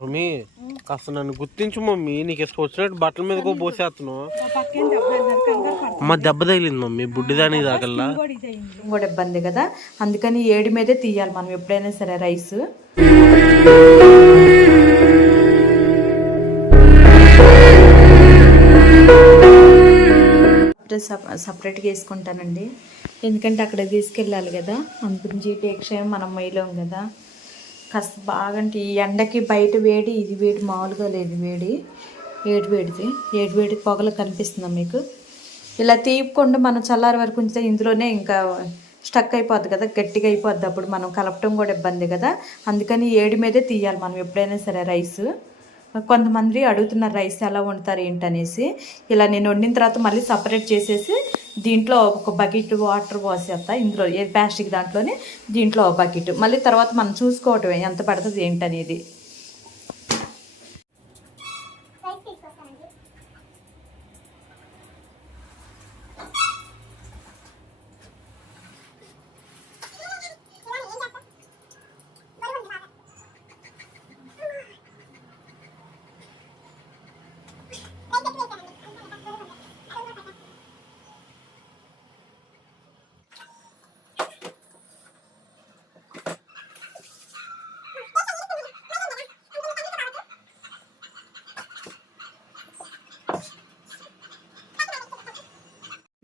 Mummy కాస్త నన్ను గుర్తించు mummy, నీకు ఇష్టం వచ్చినట్టు బట్టల మీద పోసేస్తున్నావు. అమ్మ దెబ్బ తగిలింది మమ్మీ, బుడ్డిదానికి తాగల్లా. కూడా ఇబ్బంది కదా, అందుకని ఏడి మీదే తీయాలి మనం ఎప్పుడైనా సరే రైస్. సపరేట్గా వేసుకుంటానండి, ఎందుకంటే అక్కడ తీసుకెళ్ళాలి కదా, అందుగురించి టేక్షయం మనం వేయలేం కదా. కాస్త బాగా అంటే ఈ ఎండకి బయట వేడి, ఇది వేడి మామూలుగా లేదు, వేడి వేడి పొగలు కనిపిస్తుందా మీకు? ఇలా తీయకుండా మనం చల్లారి వరకు ఉంచితే ఇందులోనే ఇంకా స్టక్ అయిపోద్ది కదా, గట్టిగా అయిపోద్ది, అప్పుడు మనం కలపటం కూడా ఇబ్బంది కదా. అందుకని ఏడి మీదే తీయాలి మనం ఎప్పుడైనా సరే రైస్. కొంతమంది అడుగుతున్నారు రైస్ ఎలా వండుతారు ఏంటనేసి. ఇలా నేను వండిన తర్వాత మళ్ళీ సపరేట్ చేసేసి దీంట్లో ఒక బకెట్ వాటర్ పోసేస్తా, ఇందులో ఏ ప్లాస్టిక్ దాంట్లోనే, దీంట్లో ఒక బకెట్, మళ్ళీ తర్వాత మనం చూసుకోవటమే ఎంత పడుతుంది ఏంటనేది.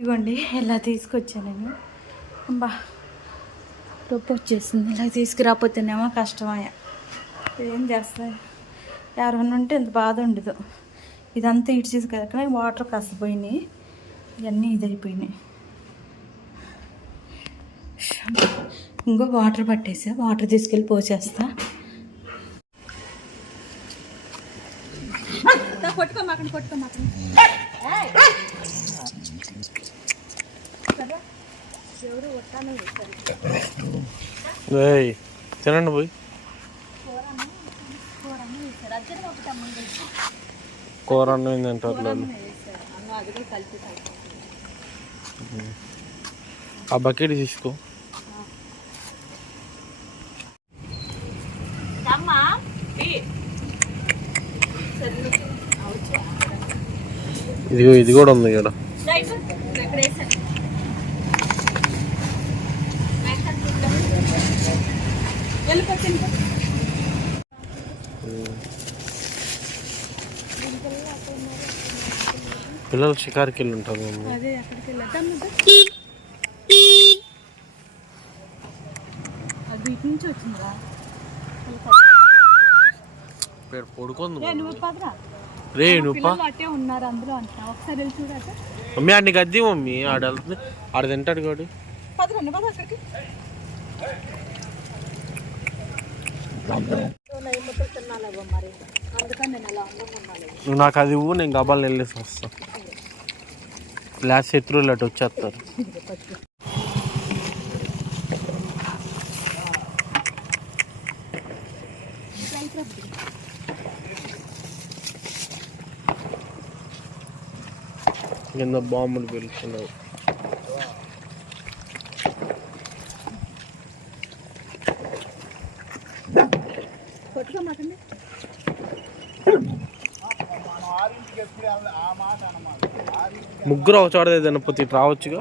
ఇదిగోండి ఇలా తీసుకొచ్చాను నేను. బా రొప్పి వచ్చేసింది, ఇలా తీసుకురాకపోతేనేమో కష్టమయ్యా. ఏం చేస్తాయి, ఎవరైనా ఉంటే ఇంత బాధ ఉండదు. ఇదంతా ఇడ్చేసి కదా, వాటర్ కాసిపోయినాయి, ఇవన్నీ ఇదైపోయినాయి. ఇంకో వాటర్ పట్టేసా, వాటర్ తీసుకెళ్ళి పోసేస్తా. తినండి పోయి, కూర అన్నం తింటారు. ఆ బకెట్ తీసుకో. ఇది కూడా ఉంది కదా. పిల్లలు షికారుకి వెళ్ళి ఉంటారు. పడుకుంది రే, మమ్మీ ఆడిని గద్ది, మమ్మీ ఆడ వెళ్తుంది, ఆడ తింటాడు కాడు. నువ్వు నాకు అది ఇవ్వు, నేను గబాలు వెళ్ళేసి వస్తా. గ్లాస్ శత్రువులు అటు వచ్చేస్తారు. కింద బాంబులు పెరుగుతున్నావు. ముగ్గురు ఒక చోట ఏదైనా పోతే రావచ్చుగా.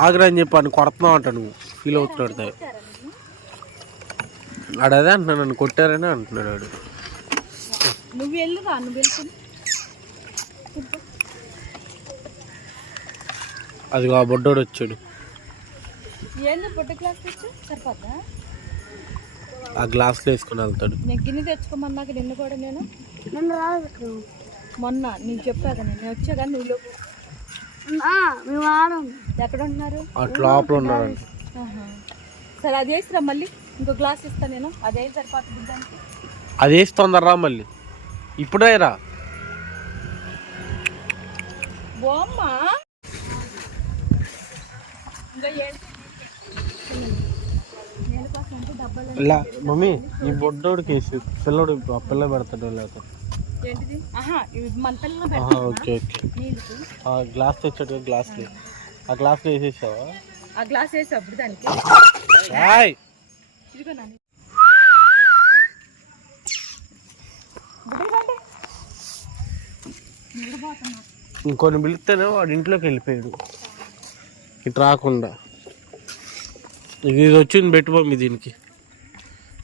ఆగ్రా అని చెప్పి అని కొడుతున్నావు అంట, నువ్వు ఫీల్ అవుతున్నాడు. ఆడదే అంటున్నాడు, నన్ను కొట్టారని అంటున్నాడు ఆడు. అదిగో ఆ బొడ్డోడు వచ్చాడు. ఆ గ్లాస్లో వేసుకుని వెళ్తాడు. గిన్నె తెచ్చుకోమన్నాక నిన్ను కూడా నేను మొన్న నీకు చెప్పా కదా, నేను వచ్చా కానీ నువ్వు ఎక్కడ ఉంటున్నారు, అట్లా లోపల ఉన్నాడు. సరే అది వేసిరా, మళ్ళీ ఇంకో గ్లాస్ ఇస్తా నేను, అదే సరిపోతుంది దానికి. అది వేసి తొందరరా, మళ్ళీ ఇప్పుడే రా. బొమ్మ ఇలా మమ్మీ ఈ బొడ్డోడికి వేసి పిల్లడు, ఆ పిల్ల పెడతాడు. లేకపోతే ఏంటిది? మన పిల్లలు ఓకే ఓకే. గ్లాస్ తెచ్చాడు గ్లాస్కి, ఆ గ్లాస్లో వేసేసావా? ఆ గ్లాస్ వేసి అప్పుడు దానికి ఇదిగో నాని. ఇంకొని పిలిస్తేనే వాడు ఇంట్లోకి వెళ్ళిపోయాడు ఇటు రాకుండా. ఇది వచ్చింది పెట్టు మమ్మీ దీనికి,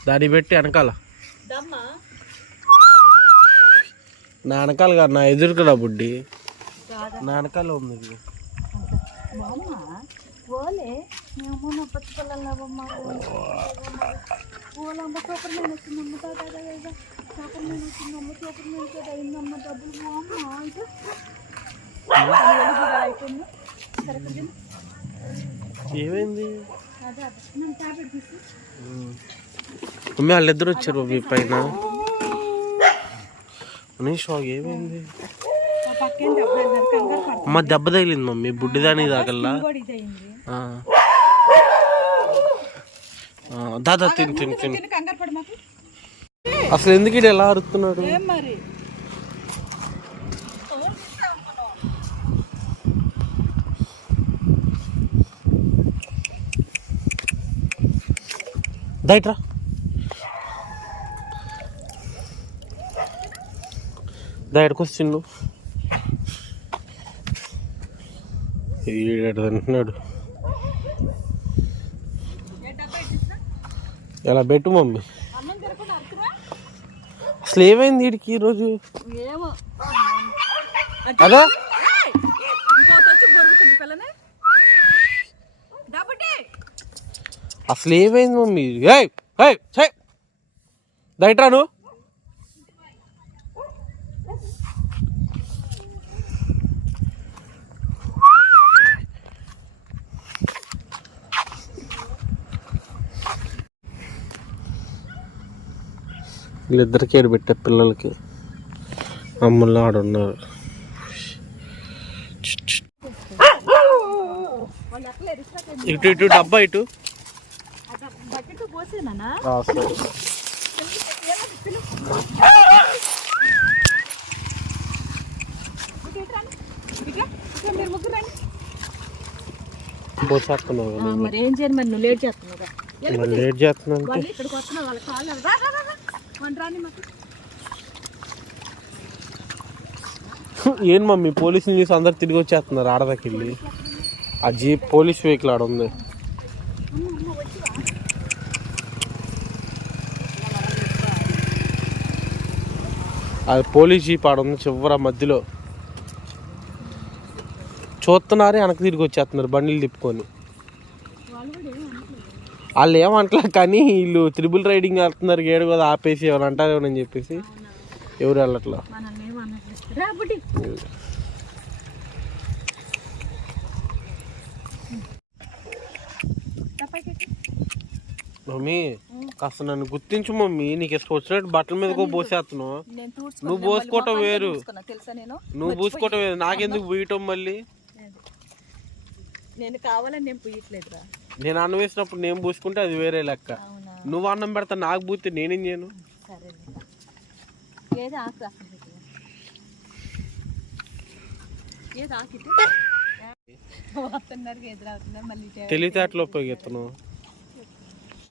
దాన్ని పెట్టి వెనకాల. నా వెనకాల కాదు, నా ఎదురుకురా బుడ్డి, నా వెనకాల ఉంది ఇది. ఏమైంది మమ్మీ? వాళ్ళిద్దరు వచ్చారు మీ పైన. ఏమైంది అమ్మ? దెబ్బ తగిలింది మమ్మీ, బుడ్డిదాని తాగల్లా. దాదా తిని తిని తిని. అసలు ఎందుకు ఇది ఎలా అరుస్తున్నాడు? దయట్రా, దయటకు వచ్చిండు. అంటున్నాడు. ఎలా పెట్టు మమ్మీ? అసలు ఏమైంది వీడికి ఈరోజు? అదా అసలు ఏమైంది మమ్మీ? దయట్రాను. వీళ్ళిద్దరికి ఏడు పెట్టే పిల్లలకి అమ్మల్లో ఆడున్నారు. ఇటు ఇటు డబ్బా ఇటు. మరి ఏం చేయాలి? మరి నువ్వు లేట్ చేస్తున్నావు. లేట్ చేస్తున్నా ఇక్కడికి వస్తున్నా వాళ్ళ కాళ్ళు ఏం మమ్మీ? పోలీసులు చూసి అందరు తిరిగి వచ్చేస్తున్నారు ఆడదాకి వెళ్ళి. ఆ జీప్ పోలీస్ వెహికల్ ఆడ ఉంది. అది పోలీస్ జీప్ ఆడ ఉంది చివర మధ్యలో. చూస్తున్నారే వెనక్కి తిరిగి వచ్చేస్తున్నారు బండిలు తిప్పుకొని. వాళ్ళు ఏమంటలే కానీ వీళ్ళు త్రిబుల్ రైడింగ్ వెళ్తున్నారు ఏడు కదా ఆపేసి ఎవరు అంటారేమని చెప్పేసి ఎవరు వెళ్ళట్లా. మమ్మీ కాస్త నన్ను గుర్తించు మమ్మీ. నీకు ఇష్టం వచ్చినట్టు బట్టల మీద పోసేస్తున్నావు. నువ్వు పోసుకోవటం వేరు, నువ్వు పూసుకోవటం వేరు. నాకెందుకు పూయటం మళ్ళీ? నేను కావాలని నేను పూయట్లేదురా. నేను అన్నం వేసినప్పుడు నేను పూసుకుంటే అది వేరే లెక్క. నువ్వు అన్నం పెడతా నాకు పూస్తే నేనేం చేయను? తెలివితేటలో ఉపయోగిస్తున్నావు.